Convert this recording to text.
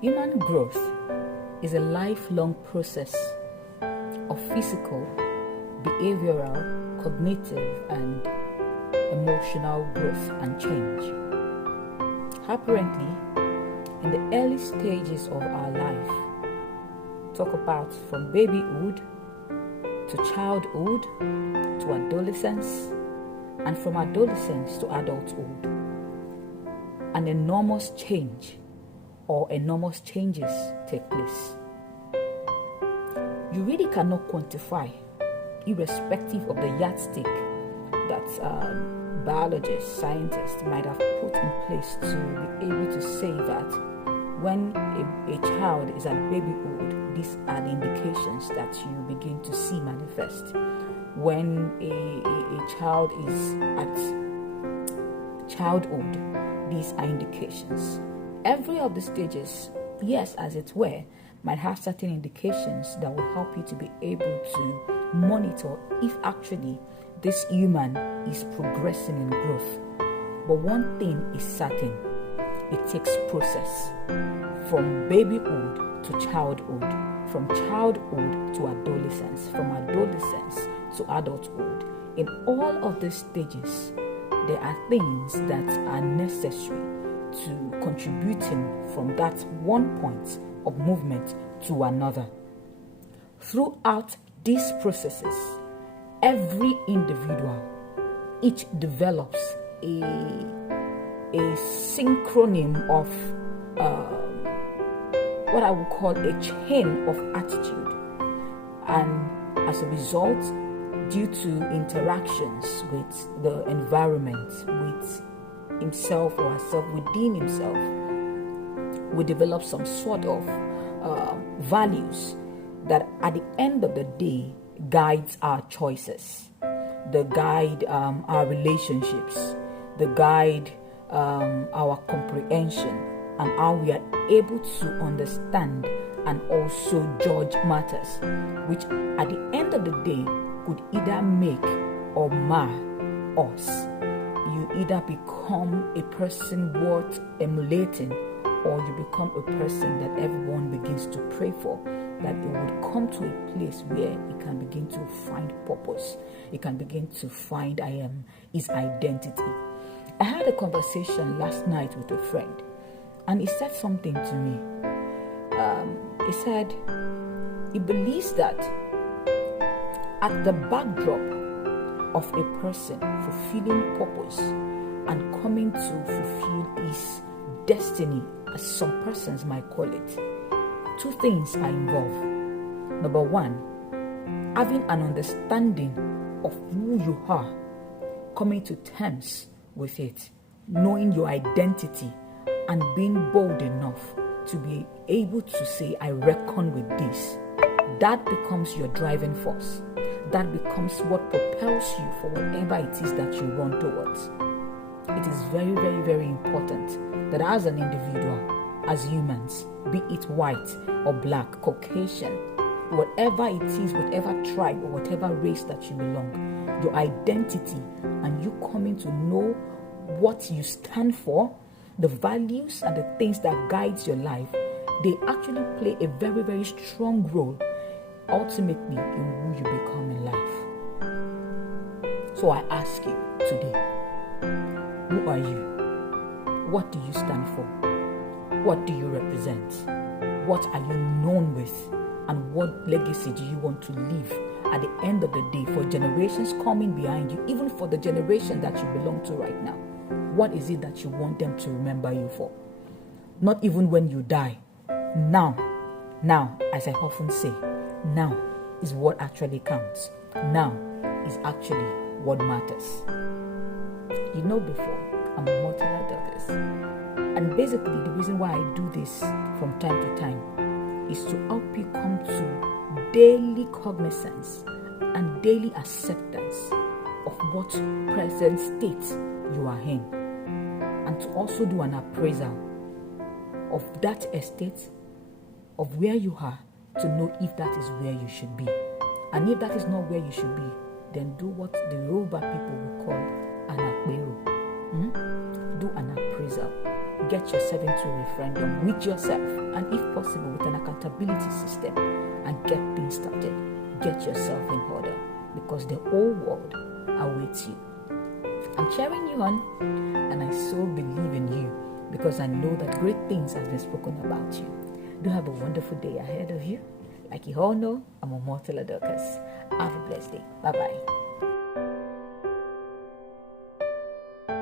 Human growth is a lifelong process of physical, behavioral, cognitive, and emotional growth and change. Apparently, in the early stages of our life, talk about from babyhood to childhood to adolescence, and from adolescence to adulthood, an enormous change or enormous changes take place. You really cannot quantify, irrespective of the yardstick that biologists, scientists might have put in place to be able to say that when a child is at babyhood, these are the indications that you begin to see manifest. When a child is at childhood, these are indications. Every of the stages, yes, as it were, might have certain indications that will help you to be able to monitor if actually this human is progressing in growth. But one thing is certain, it takes process from babyhood to childhood, from childhood to adolescence, from adolescence to adulthood. In all of these stages, there are things that are necessary to contributing from that one point of movement to another. Throughout these processes, every individual, each develops a synchronym of what I would call a chain of attitude, and as a result, due to interactions with the environment, with himself or herself, within himself, we develop some sort of values that at the end of the day guides our choices, the guide our relationships, the guide our comprehension, and how we are able to understand and also judge matters, which at the end of the day could either make or mar us. You either become a person worth emulating, or you become a person that everyone begins to pray for, that it would come to a place where it can begin to find purpose. It can begin to find his identity. I had a conversation last night with a friend, and he said something to me. He said he believes that at the backdrop of a person fulfilling purpose and coming to fulfill his destiny, as some persons might call it, two things are involved. Number one, having an understanding of who you are, coming to terms with it, knowing your identity, and being bold enough to be able to say, I reckon with this. That becomes your driving force. That becomes what propels you for whatever it is that you run towards. It is very, very, very important that as an individual, as humans, be it white or black, Caucasian, whatever it is, whatever tribe or whatever race that you belong, your identity and you coming to know what you stand for, the values and the things that guides your life, they actually play a very, very strong role ultimately in who you become in life. So I ask you today, who are you? What do you stand for? What do you represent? What are you known with? And what legacy do you want to leave at the end of the day for generations coming behind you, even for the generation that you belong to right now? What is it that you want them to remember you for? Not even when you die. Now, as I often say, now is what actually counts. Now is actually what matters. You know, before, I'm a multi-douglas. And basically, the reason why I do this from time to time is to help you come to daily cognizance and daily acceptance of what present state you are in, and to also do an appraisal of that estate, of where you are, to know if that is where you should be. And if that is not where you should be, then do what the Yoruba people will call an appraisal. Do an appraisal. get yourself into a referendum with yourself, and if possible with an accountability system, and get things started. Get yourself in order, because the whole world awaits you. I'm cheering you on, and I so believe in you, because I know that great things have been spoken about you. Do have a wonderful day ahead of you. Like you all know, I'm Omotila Dorcas. Have a blessed day. Bye-bye.